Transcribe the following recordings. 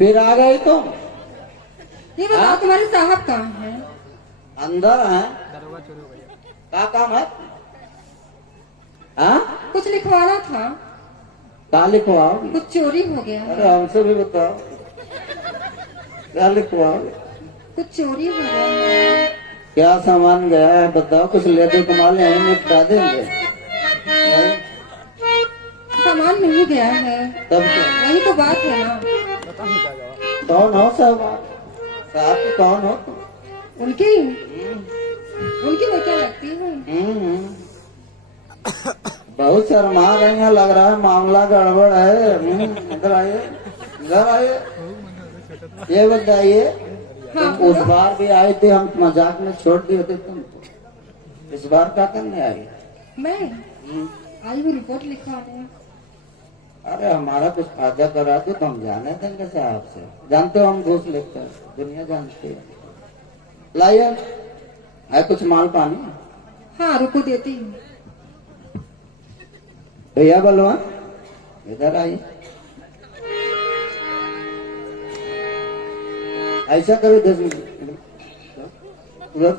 फिर आ गई तुम? ये बताओ तुम्हारे साहब कहाँ हैं? अंदर है। क्या काम है? हाँ, कुछ लिखवाना था। क्या लिखवाओ? कुछ चोरी हो गया है। अरे हमसे भी बताओ, क्या लिखवाओ? कुछ चोरी हो गया है। क्या सामान गया है बताओ, कुछ ले दे कमाल यहीं निपटा देंगे। नहीं? सामान नहीं गया है, तब तो वही तो बात है ना। कौन हो साहब? साहब कौन हो तुम? उनकी उनकी मैं क्या लगती हूँ? बहुत शर्मा रही हैं, लग रहा है मामला गड़बड़ है। इधर आइए, इधर आइए। ये बताइए, हाँ, तुम उस बार भी आए थे, हम मजाक में छोड़ दिए थे तुमको। इस बार क्या करने आई? मैं आई हूँ रिपोर्ट लिखवाने। अरे हमारा कुछ फायदा करा दो तो हम जाने देंगे साहब से। जानते हो हम घूस लेते हैं, दुनिया जानती है। लाइए, है कुछ माल पानी? हाँ रुको देती हूँ। भैया बलवा, इधर आइए। ऐसा करो 10 मिनट उधर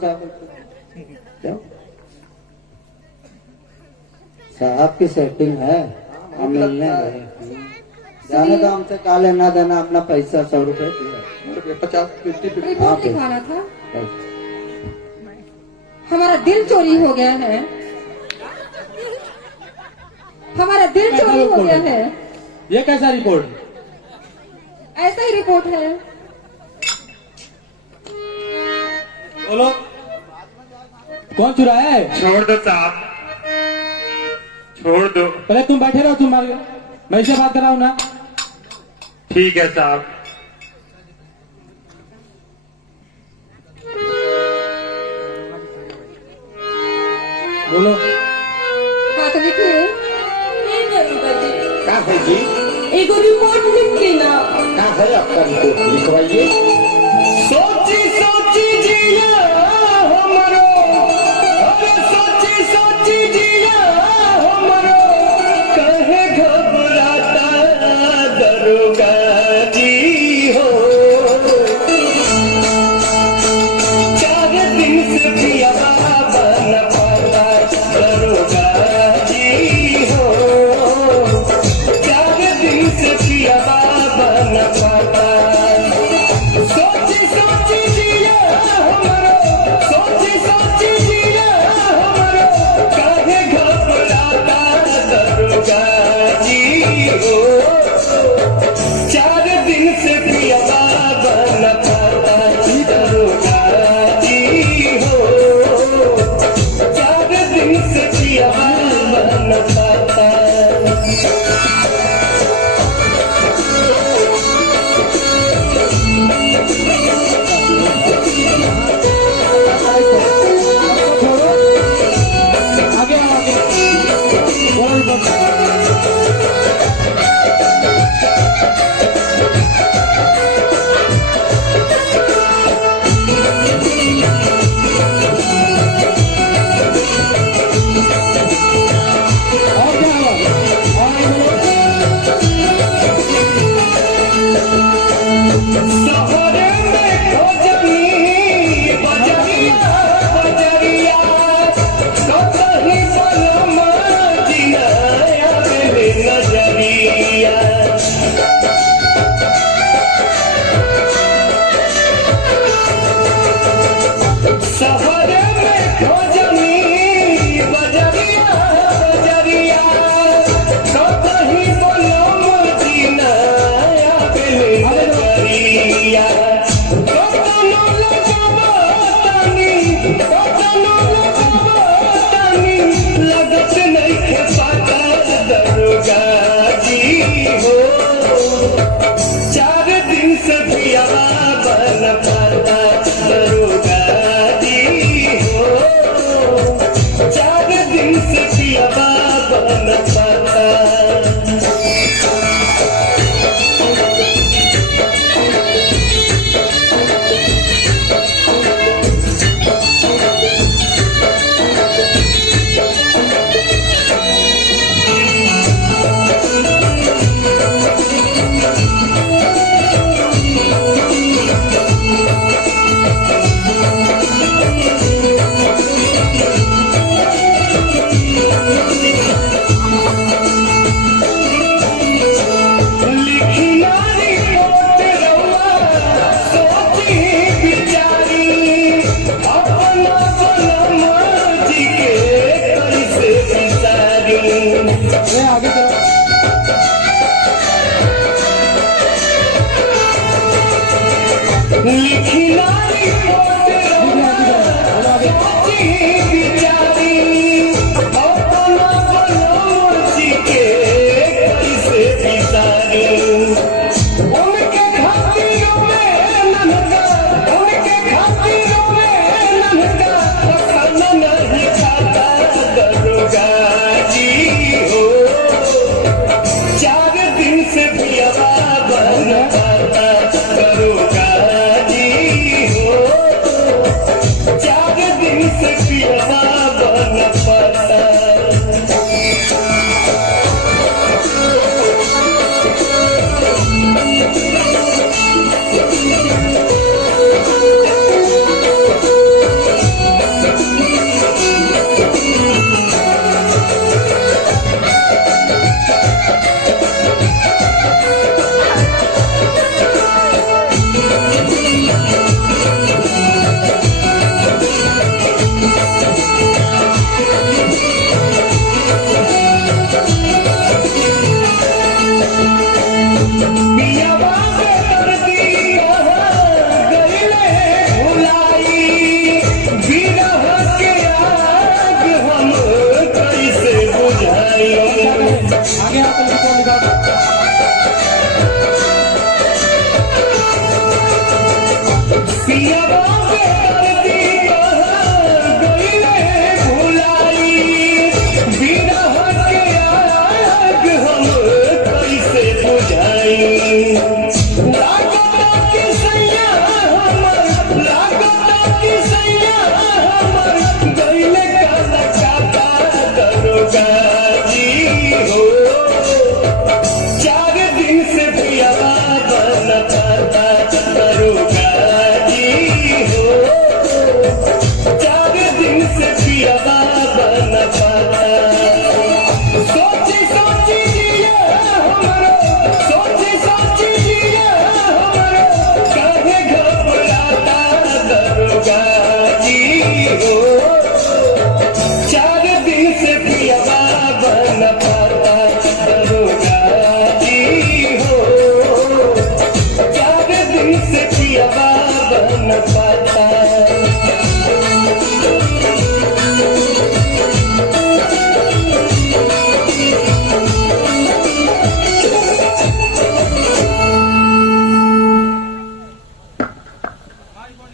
साहब की सेटिंग है, हम मिलने गए। जाने तो हमसे का लेना देना, अपना पैसा 100 रुपए दिया। 50-50 रिपोर्ट लिखवाना था। हमारा दिल चोरी हो गया है। हमारा दिल चोरी हो गया है। ये कैसा रिपोर्ट? ऐसा ही रिपोर्ट है। बोलो, कौन चुराया है? छोड़ दो साहब, छोड़ दो। पहले तुम बैठे रहो, तुम मार गए, मैं इससे बात कर रहा हूँ ना। ठीक है साहब। बोलो। हाँ तो लिखिए। क्या है जी? एक रिपोर्ट लिख देना। क्या है आपका रिपोर्ट? लिखवाइए। सोची सोची जिया हमरो, अरे सोची सोची जिया हमरो, कहे घबराता दरोगा जी हो। 4 दिन से पिया बन पाता दरोगा जी हो। 4 दिन से पिया बन पाता। सोची सोची जी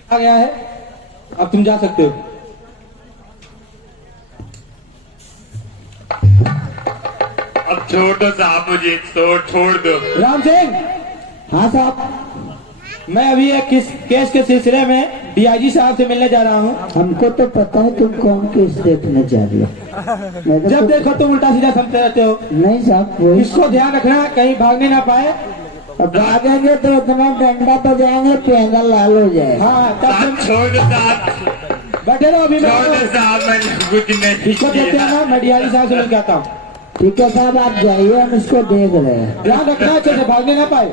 आ गया है, अब तुम जा सकते हो। अब छोड़ दो साहब, मुझे छोड़ दो। राम सिंह, हाँ साहब, मैं अभी एक केस के सिलसिले में डीआईजी साहब से मिलने जा रहा हूँ। हमको तो पता है तुम कौन केस देखने जा रहे हो। जब देखो तुम उल्टा सीधा समझते रहते हो। नहीं साहब, वही इसको ध्यान रखना, कहीं भागने ना पाए। अब भागेंगे तो इतना डंडा बजाएंगे पेंगा लाल हो जाए। हाँ, तब साहब छोड़ दो साहब, बैठे रहो। अभी छोड़ दो साहब, मैंने कुछ नहीं इसको देखते किया। हैं ना, मैं डीआईजी साहब से मिल के आता हूँ। ठीक है साहब, आप जाइए, हम इसको देख रहे हैं। ध्यान रखना अच्छे से, भागने ना पाए।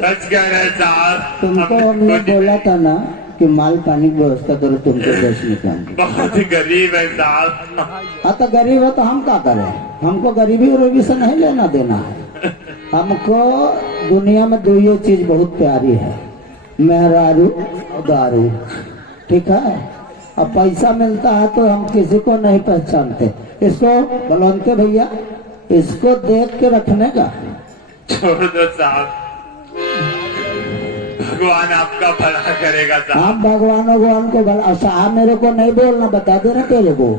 सच कह रहे साहब, तुमको हमने बोला था ना कि माल पानी की व्यवस्था करो, तुमको देश निकाल। बहुत गरीब है साहब। हाँ तो गरीब है तो हम क्या करें, हमको गरीबी उरीबी से नहीं लेना देना है। हमको दुनिया में दो ये चीज बहुत प्यारी है, मेहरारू और दारू। ठीक है, अब पैसा मिलता है तो हम किसी को नहीं पहचानते। इसको बलवंते भैया, इसको देख के रखने का। छोड़ दो साहब, भगवान आपका भला करेगा साहब। आप भगवान को भला। साहब मेरे को नहीं बोलना, बता दे ना तेरे को।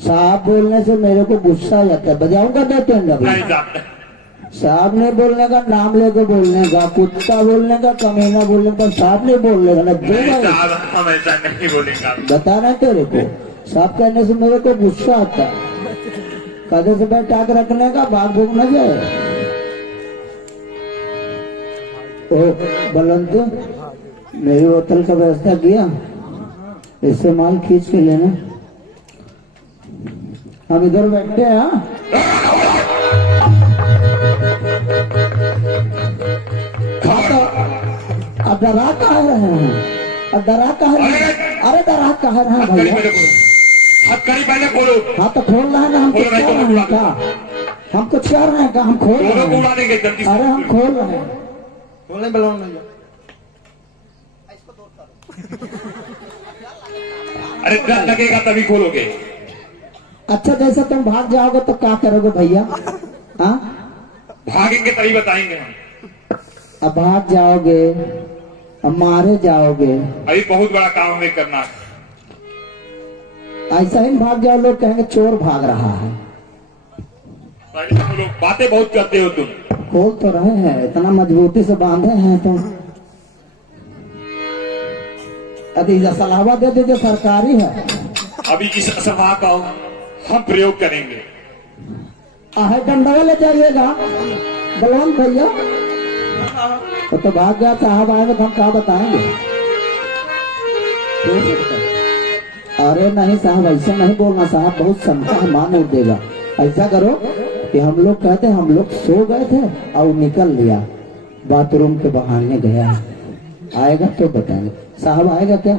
साहब बोलने से मेरे को गुस्सा आ जाता है। बजाऊंगा दो टेंडा भी। नहीं साहब, साहब ने बोलने का, नाम लेके बोलने का, कुत्ता बोलने का, कमीना बोलने का, साहब ने बोलने का ना। नहीं साहब, हम ऐसा नहीं बोलेंगे। बता रहे तेरे को, साहब कहने से मेरे को गुस्सा आता है। कदे से बैठा के रखने का, भाग भूग न जाए। ओ बलवंत, मेरी होटल का व्यवस्था किया, इससे माल खींच के लेना। हम इधर बैठे हैं। हाँ, अब डरा कहा रहे हैं, अब डरा कहा रहे हैं। अरे डरा कहा रहे हैं भैया। हाथ करी पहले खोलो। हाँ तो खोल रहे हैं ना, हम कुछ कर रहे हैं क्या? हम कुछ कर रहे हैं क्या? हम खोल रहे हैं। अरे हम खोल रहे हैं। खोलने बलवान भैया। अरे डर लगेगा तभी खोलोगे। अच्छा जैसे तुम भाग जाओगे तो क्या करोगे भैया? हाँ, भागेंगे तभी बताएंगे हम। अब भाग जाओगे, अब मारे जाओगे, अभी बहुत बड़ा काम हमें करना है। ऐसा ही भाग जाओ, लोग कहेंगे चोर भाग रहा है। पहले तुम लोग बातें बहुत करते हो तुम। खोल तो रहे हैं, इतना मजबूती से बांधे हैं तुम। अभी सलाहवा दे दीजिए, सरकारी है। अभी इस सभा का हम प्रयोग करेंगे। आहे डंडा ले जाइएगा बलवंत भैया। तो भाग गया, साहब आएंगे तो हम क्या बताएंगे? अरे नहीं साहब, ऐसा नहीं बोलना साहब, बहुत संता है, मान उठ देगा। ऐसा करो कि हम लोग कहते हैं हम लोग सो गए थे और निकल लिया, बाथरूम के बहाने गया। आएगा तो बताएंगे। साहब आएगा क्या?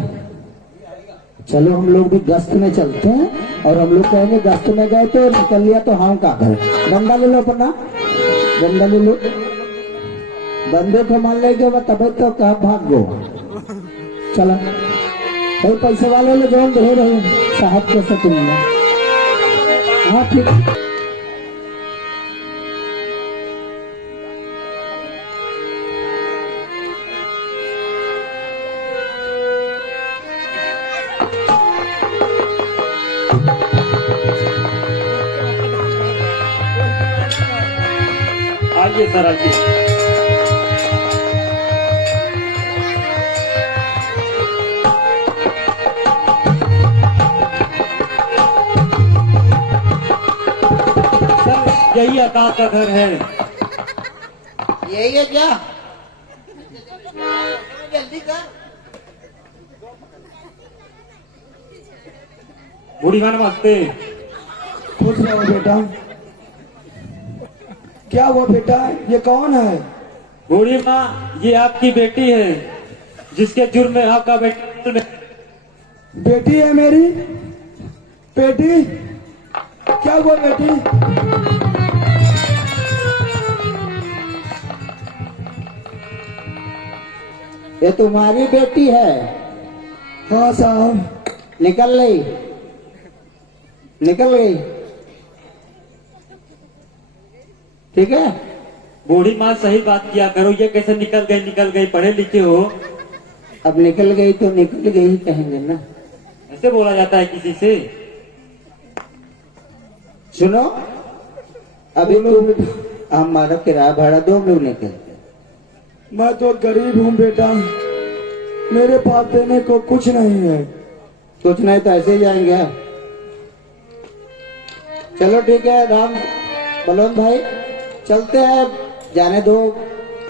चलो हम लोग भी गश्त में चलते हैं और हम लोग कहेंगे गश्त में गए तो निकल लिया, तो हम क्या करें? डंडा ले लो अपना, डंडा ले लो, बंदे को मान लेंगे तब तो क्या भाग गो। चलो भाई, पैसे वाले लोग जो दे रहे साहब कैसे तुमने? हाँ ठीक। आइए सर, आइए। यही आकाश का घर है। यही है क्या? जल्दी कर। बूढ़ी माँ नमस्ते। खुश रहो बेटा। क्या हुआ बेटा, ये कौन है? बूढ़ी माँ, ये आपकी बेटी है जिसके जुर्म में आपका बेटी। बेटी है मेरी? बेटी? क्या हुआ बेटी? ये तुम्हारी बेटी है? हाँ साहब। निकल गई, निकल गई, ठीक है। बूढ़ी माँ सही बात किया करो, ये कैसे निकल गई, पढ़े लिखे हो। अब निकल गई तो निकल गई ही कहेंगे ना, ऐसे बोला जाता है किसी से? सुनो, अभी तुम हमारा किराया भाड़ा दो, हम लोग निकलते। मैं तो गरीब हूँ बेटा, मेरे पास देने को कुछ नहीं है। कुछ नहीं तो ऐसे ही जाएंगे। चलो ठीक है राम बलवंत भाई, चलते हैं, जाने दो,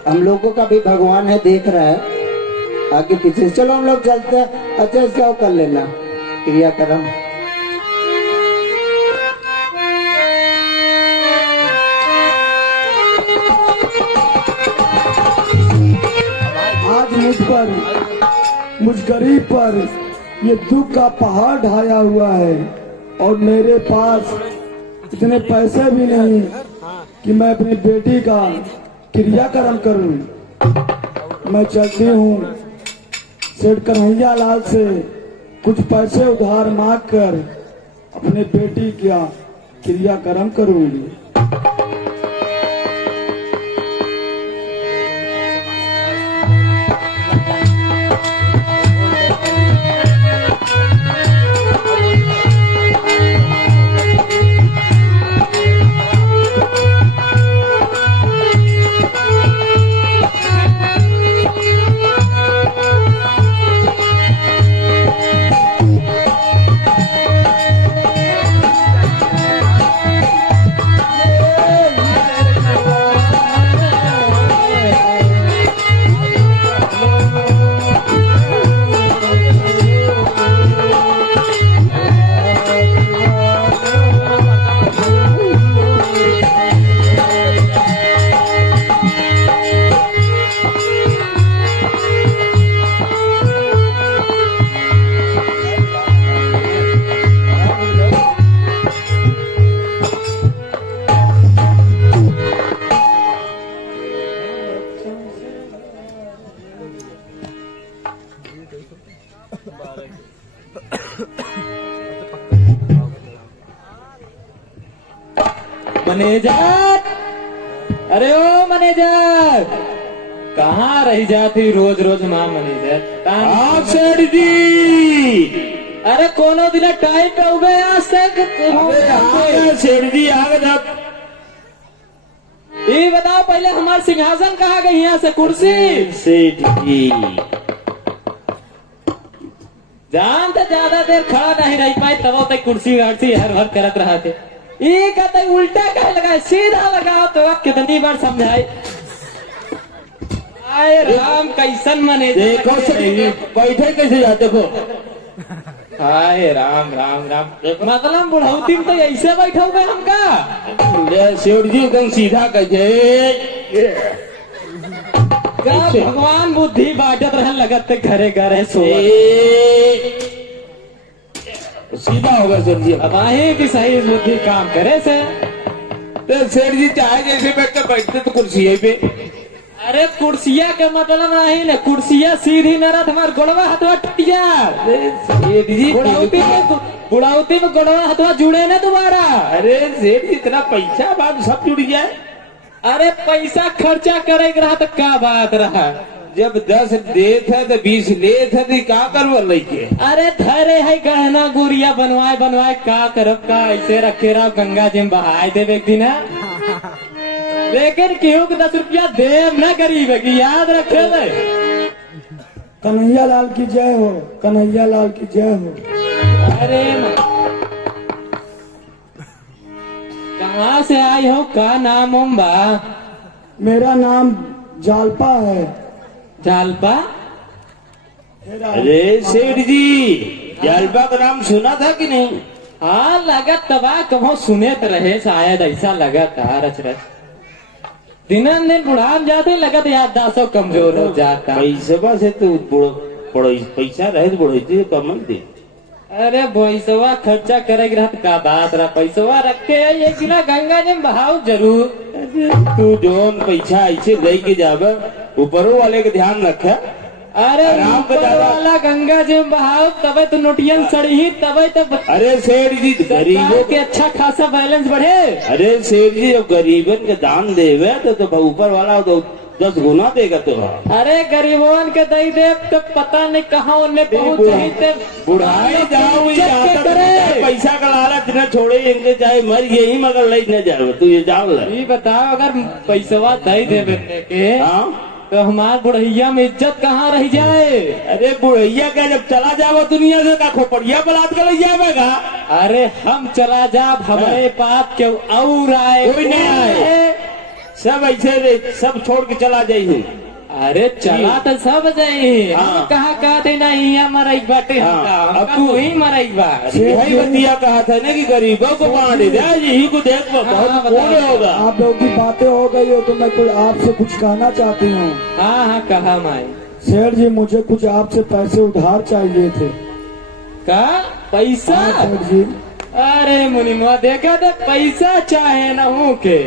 हम लोगों का भी भगवान है, देख रहा है आगे पीछे। चलो हम लोग चलते हैं। अच्छा इसका कर लेना क्रियाक्रम। आज मुझ गरीब पर ये दुख का पहाड़ ढाया हुआ है और मेरे पास इतने पैसे भी नहीं कि मैं अपनी बेटी का क्रियाक्रम करूं। मैं चलती हूँ सेठ कन्हैया लाल से कुछ पैसे उधार मांग कर अपने बेटी का क्रियाक्रम करूंगी। मैनेजर, अरे ओ मैनेजर, कहाँ रही जाती रोज रोज माँ मैनेजर? आप सेठ जी, अरे कोनो दिन टाइम पे उबे आज तक सेठ जी आ गए आप। ये बताओ पहले हमारे सिंहासन कहाँ गई? यहाँ से कुर्सी सेठ जी जान तो ज्यादा देर खड़ा नहीं रही पाई, तब तक कुर्सी गार्सी हर भर करत रहा थे। ये कहते उल्टा कहे लगा, सीधा लगाओ तो कितनी बार समझाई। आए राम कैसन मैनेजर देखो बैठे कैसे जाते हो? हाय राम राम राम, मतलब बुढ़ौती में तो ऐसे बैठे हुए हमका। सेठ जी एकदम सीधा कहे भगवान बुद्धि बांटत रहे, लगत घरे घरे सो सीधा होगा सेठ जी। अब आहे कि सही बुद्धि काम करे से। तो सेठ जी चाहे जैसे बैठते तो कुर्सी पे। अरे कुर्सिया के मतलब नहीं ना, कुर्सिया सीधी न रहा, हमारे गोड़वा हथवा टूटिया। सेठ जी बुढ़ाउती में गोड़वा हथवा जुड़े ना दोबारा। अरे सेठ जी इतना पैसा बात सब जुड़ जाए। अरे पैसा खर्चा करे रहा तो क्या बात रहा? जब 10 देत है तो 20 लेत है तो क्या करवा लेके? अरे धरे है गहना गुड़िया बनवाए बनवाए का करब का, ऐसे रखे रहा गंगा जी में बहाए देवे एक दिन। लेकिन क्यों 10 रुपया देव न गरीब है कि याद रखे दे। कन्हैया लाल की जय हो, कन्हैया लाल की जय हो। अरे कहाँ से आई हो? का नाम बा? मेरा नाम जालपा है। जालपा? अरे सेठ जी जालपा का नाम सुना था कि नहीं? हाँ लगत तबा कहो सुने तो रहे, शायद ऐसा लगत रच रच। दिन दिन बुढ़ान जाते लगत याददाश्त कमजोर हो जाता। पैसा से तो पैसा रहे तो बढ़े कम दे। अरे पैसवा खर्चा करेगी रहा का बात रहा, पैसवा रखे है एक गिला गंगा जी में बहाओ जरूर। तू जोन पैसा ऐसे दे के जावे ऊपरों वाले का ध्यान रखे। अरे आराम ऊपर बजावा। वाला गंगा जी में बहाओ तबे तो नोटियन सड़ी, तबे तो अरे सेठ जी गरीबों के अच्छा खासा बैलेंस बढ़े। अरे सेठ जी जब गरीबन के दान देवे तो ऊपर वाला तो 10 गुना देगा तो। अरे गरीबों के दई दे तो पता नहीं कहाँ उन्हें पहुँच जाते। बुढ़ाई जाओ पैसा का लालच न छोड़े, इनके चाहे मर यही मगर ले न जाओ। तू ये जान ले। ये बताओ अगर पैसवा दई देवे के हाँ तो हमार बुढ़ैया में इज्जत कहाँ रह जाए? अरे बुढ़ैया का जब चला जाओ दुनिया से का खोपड़िया बलात् कर ले जाएगा। अरे हम चला जाब हमारे पास क्यों और आए? कोई नहीं आए, सब ऐसे सब छोड़ के चला जाइए। अरे चला तो सब जाए। हाँ। कहा कहते नहीं मरई बाटे हाँ। अब तू ही मरई बा। वही बतिया कहा था ना कि गरीबों को बांट दे, यही को देख बहुत पूर्ण होगा। आप लोगों की बातें हो गई हो तो मैं कुछ आपसे कुछ कहना चाहती हूँ। हाँ हाँ कहा माई। सेठ जी मुझे कुछ आपसे पैसे उधार चाहिए थे। का पैसा? हाँ, सेठ जी अरे मुनिमा देखा तो पैसा चाहे न हो के।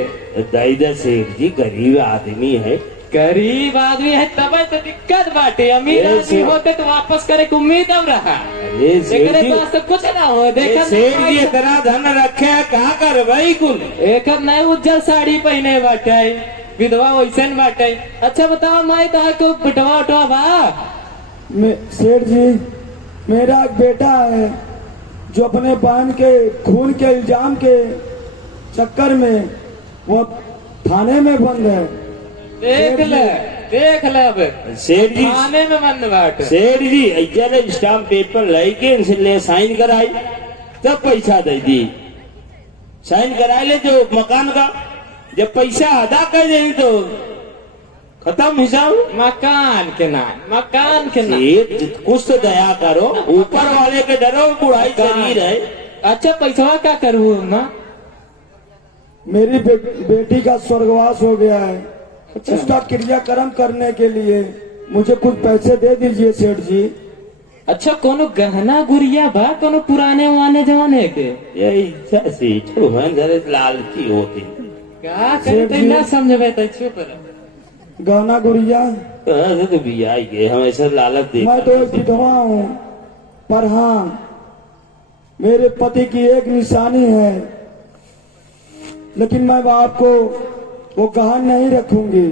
दाईदा सेठ जी गरीब आदमी है। गरीब आदमी है तब तो दिक्कत बाटे, अमीर आदमी होते तो वापस करे की उम्मीद अब रहा। अरे सेठ जी पास तो कुछ ना हो। देखा सेठ जी इतना धन रखे है कहाँ कर भाई कुल? एक नए उज्जर साड़ी पहने बाटे, विधवा वैसे बाटे। अच्छा बताओ माई तो को बिटवा उठवा बा? सेठ जी मेरा एक बेटा है जो अपने बहन के खून के इल्जाम के चक्कर में वो थाने में बंद है। देख ले अब सेठ जी थाने में बंद बाटे। सेठ जी ऐसा स्टाम्प पेपर लेके इनसे ले साइन कराई तब पैसा दे दी। साइन कराई ले जो मकान का, जब पैसा अदा कर दे तो खत्म हिसाब। मकान के ना कुछ तो दया करो, ऊपर वाले के डरो बुढ़ाई शरीर है। अच्छा पैसा क्या करूँ माँ? मेरी बेटी का स्वर्गवास हो गया है। उसका क्रियाक्रम करने के लिए मुझे कुछ पैसे दे दीजिए सेठ जी। अच्छा कोनो गहना गुड़िया बा कोनो पुराने वाने जमाने के? यही सेठ लालची होती। क्या करते ना समझबे तो चुप रह। गहना गुड़िया कहाँ तो भी आई गए हम ऐसा लालच दे मैं तो एक विधवा हूँ, पर हाँ मेरे पति की एक निशानी है, लेकिन मैं आपको वो गहन नहीं रखूंगी।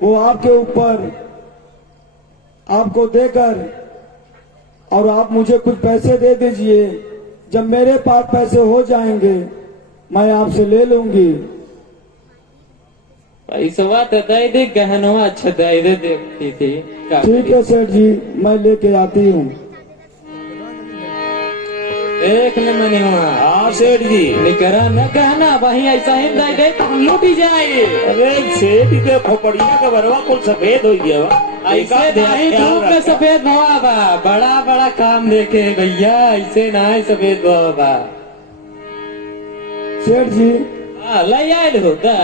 वो आपके ऊपर आपको देकर और आप मुझे कुछ पैसे दे दीजिए। जब मेरे पास पैसे हो जाएंगे मैं आपसे ले लूंगी। पैसा तो दे दे, गहनवा अच्छा दे दे देखती थी। ठीक है सेठ जी, मैं लेके आती हूँ। देख ले मनी वहाँ। हाँ सेठ जी। निकरा न गहना वही ऐसा ही दे दे तो हम लूट ही जाएंगे। अरे सेठ जी के खोपड़िया का बरवा कुल सफेद हो गया वा। ऐसे नहीं धूप में सफेद भवा बा, बड़ा बड़ा काम देखे भैया, ऐसे ना है सफेद भवा बा। सेठ जी हाँ ले आए हो दा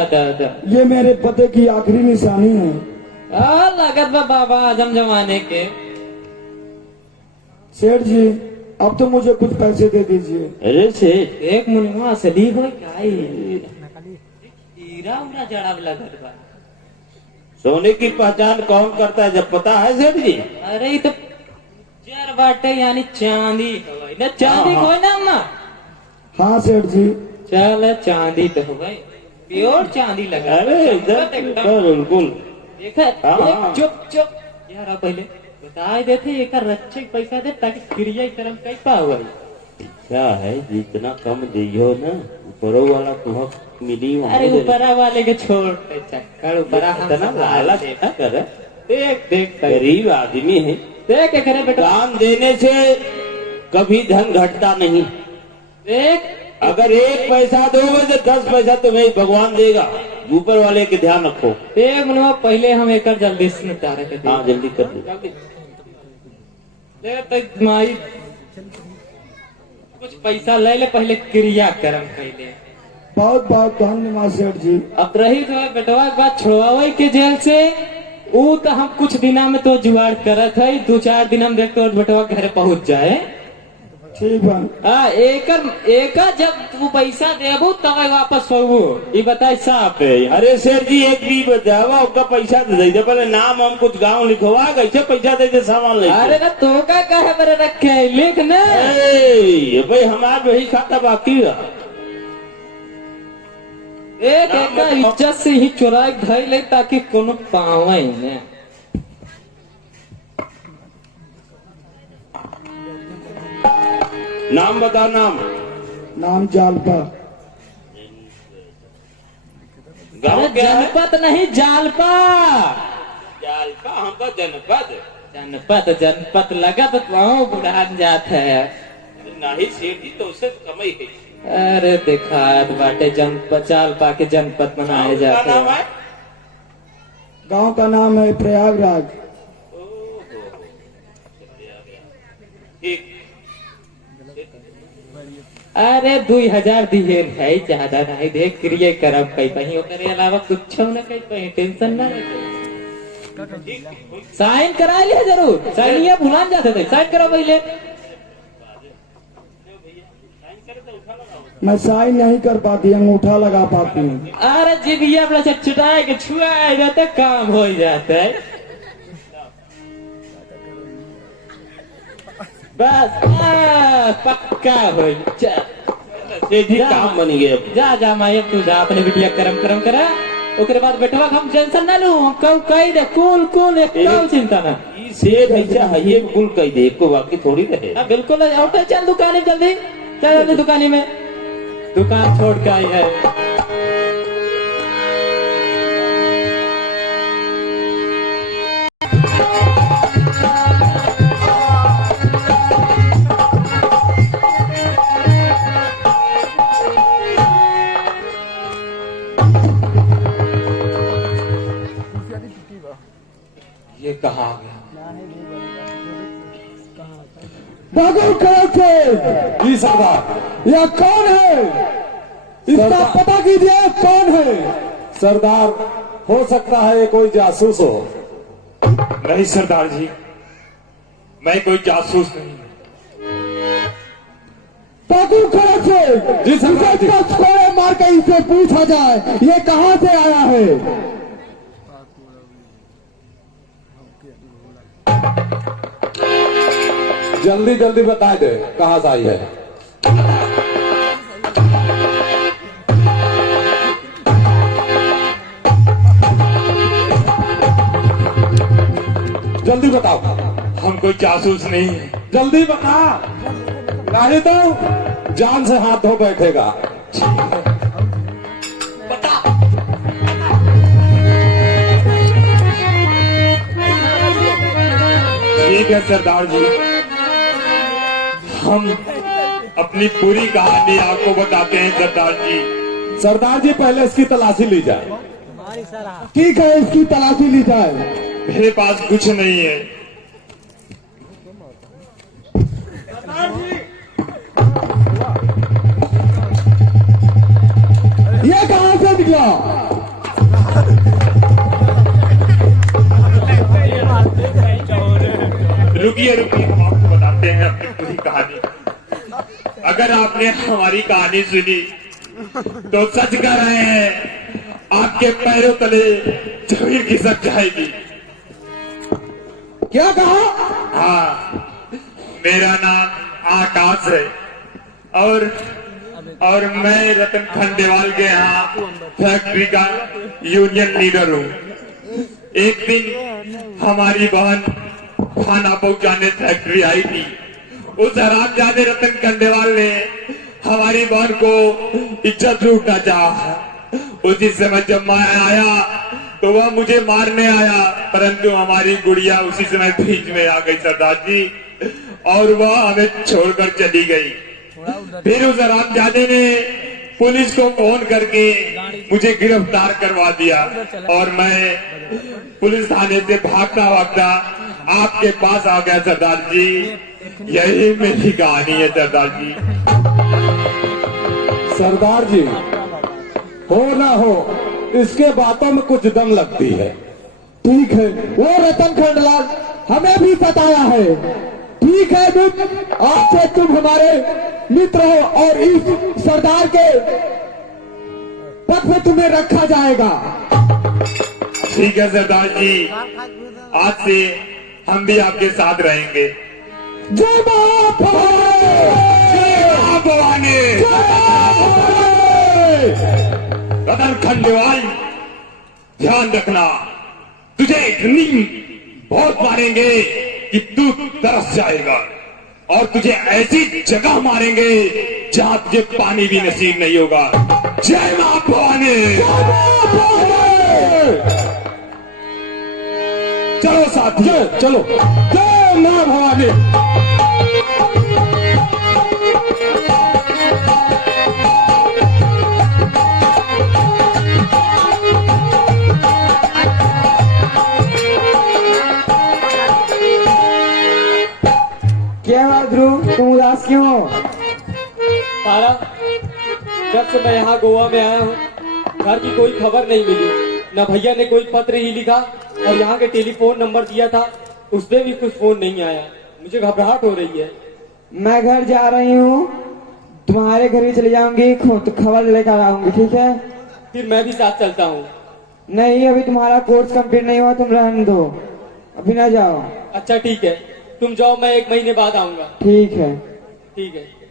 ये मेरे पति की आखिरी निशानी है। लागत बा बाबा आजम जमाने के। सेठ जी अब तो मुझे कुछ पैसे दे दीजिए। अरे सेठ एक मुनिमा असली हो क्या हीरा उरा जड़ा लगत बा। सोने की पहचान कौन करता है जब पता है सेठ जी? अरे ये तो जर बाटे यानी चांदी हो न, चांदी हो ना अम्मा। हाँ सेठ जी। चल चांदी तो हो गई, प्योर चांदी लगा। अरे इधर बिल्कुल देखा हाँ। चुप चुप यार पहले बता देते एक रच्चे पैसा दे ताकि क्रिया कर्म कई पाओ। क्या है जितना कम दियो ना ऊपर वाला तुम्हें मिली। अरे ऊपरा वाले के छोड़ के चक्कर ऊपरा हम इतना लालच ना कर। देख देख गरीब आदमी है। देख करे बेटा, दान देने से कभी धन घटता नहीं। देख अगर एक पैसा दोगे तो 10 पैसा तुम्हें भगवान देगा। ऊपर वाले के ध्यान रखो। देख मनवा पहले हम एक जल्दी से निपटारे के हाँ जल्दी कर दो। जल्दी देख तो तुम्हारी कुछ पैसा ले ले, पहले क्रिया कर्म पहले। बहुत बहुत धन्यवाद सेठ जी। अब रही तो बेटवा के बात छोड़वावे के जेल से, वो तो हम कुछ दिना में तो जुगाड़ करत है। 2-4 दिन हम देखते बेटवा घर पहुंच जाए। ठीक है। हाँ एक जब तू पैसा देबू तब वापस होबू। ये बताए साफ है। अरे सेठ जी एक भी बतावा उसका पैसा दे दे। पहले नाम हम कुछ गाँव लिखवा कैसे पैसा दे दे सामान ले। अरे ना तो का कहे मेरे रखे लिख न। भाई हमारे वही खाता बाकी है। एक इज्जत से ही चुराई धई ले ताकि कोनो पावे ने। नाम बता। नाम जालपा। गाँव क्या है? जनपद नहीं जालपा। जालपा हमका जनपद। जनपद लगा तो वहाँ बुढ़ान जात है। नहीं सेठ जी तो उससे कम ही है। अरे देखा बाटे जनपद जालपा के जनपद मनाए जाते नाम हैं। है? गांव का नाम है प्रयागराज। ठीक। अरे 2000 दिए है ज्यादा नहीं दे। क्रिया करब कई कहीं ओकरे अलावा कुछ न कहीं कहीं टेंशन ना रहे। साइन करा लिया जरूर। साइन ये भुला जाते थे। साइन करो पहले। मैं साइन नहीं कर पाती, अंगूठा लगा पाती हूँ। अरे जी ये अपना चटाए के छुआ जाते काम हो जाता है। बस पक्का हो जा। सेठ जी काम बन गया। जा जा माई अब तू जा अपने बिटिया करम करा। ओकरे बाद बेटवा हम टेंशन ना लू। हम कल कही दे कुल एक चिंता ना। सेठ ऐसा है ये कुल कही दे को बाकी थोड़ी रहे। हाँ बिल्कुल। उठे चल दुकान में जल्दी। चल जल्दी दुकानी में। दुकान छोड़ के आई है। ये कहा गया बागुल खड़े थे। जी सरदार। यह कौन है? इसका पता कीजिए कौन है। सरदार हो सकता है ये कोई जासूस हो। नहीं सरदार जी, मैं कोई जासूस नहीं। बागुल खड़े थे। जी सरदार जी। इसे छोड़े मार के इसे पूछा जाए ये कहाँ से आया है। जल्दी जल्दी बता दे कहाँ से आई है। जल्दी बताओ। हम कोई जासूस नहीं है। जल्दी बता, नहीं तो जान से हाथ धो बैठेगा। ठीक है सरदार जी, हम अपनी पूरी कहानी आपको बताते हैं सरदार जी। सरदार जी पहले इसकी तलाशी ली जाए। ठीक है, इसकी तलाशी ली जाए। मेरे पास कुछ नहीं है। ये कहाँ से निकला? रुकिए रुकिए, हम आपको बताते हैं अपनी पूरी कहानी। अगर आपने हमारी कहानी सुनी तो सच कह रहे हैं, आपके पैरों तले जमीन खिसक जाएगी। क्या कहा? हाँ, मेरा नाम आकाश है और मैं रतन खंडेवाल के यहाँ फैक्ट्री का यूनियन लीडर हूँ। एक दिन हमारी बहन खाना पहुंचाने फैक्ट्री आई थी। उस हरामजादे रतन खंडेवाल ने हमारी बहन को इज्जत लूटना चाहा। उसी समय जब मैं आया तो वह मुझे मारने आया, परंतु हमारी गुड़िया उसी समय बीच में आ गई सरदार जी, और वह हमें छोड़कर चली गई। फिर उस हरामजादे ने पुलिस को फोन करके मुझे गिरफ्तार करवा दिया और मैं पुलिस थाने से भागता भागता आपके पास आ गया सरदार जी। यही मेरी कहानी है सरदार जी। सरदार जी, हो ना हो इसके बातों में कुछ दम लगती है। ठीक है, वो रतन खंडलाल हमें भी सताया है। ठीक है मित्र, आज से तुम हमारे मित्र हो और इस सरदार के पद पे तुम्हें रखा जाएगा। ठीक है सरदार जी, आज से हम भी आपके साथ रहेंगे। जय मां भवानी! जय मां भवानी! रतन खंडेवाल, ध्यान रखना, तुझे इतनी बहुत मारेंगे कि तू तरस जाएगा, और तुझे ऐसी जगह मारेंगे जहां तुझे पानी भी नसीब नहीं होगा। जय मां भवानी! चलो साथियों, चलो। जय मां भवानी। क्या बात ध्रुव, तुम उदास क्यों हो? तारा, जब से मैं यहाँ गोवा में आया हूँ घर की कोई खबर नहीं मिली, न भैया ने कोई पत्र ही लिखा, और यहाँ के टेलीफोन नंबर दिया था उस पे भी कुछ फोन नहीं आया। मुझे घबराहट हो रही है। मैं घर जा रही हूँ, तुम्हारे घर भी चली जाऊंगी, खबर लेकर आऊंगी, ठीक है? फिर मैं भी साथ चलता हूँ। नहीं, अभी तुम्हारा कोर्स कंप्लीट नहीं हुआ, तुम रहने दो, अभी ना जाओ। अच्छा ठीक है, तुम जाओ, मैं 1 महीने बाद आऊंगा। ठीक है। ठीक है।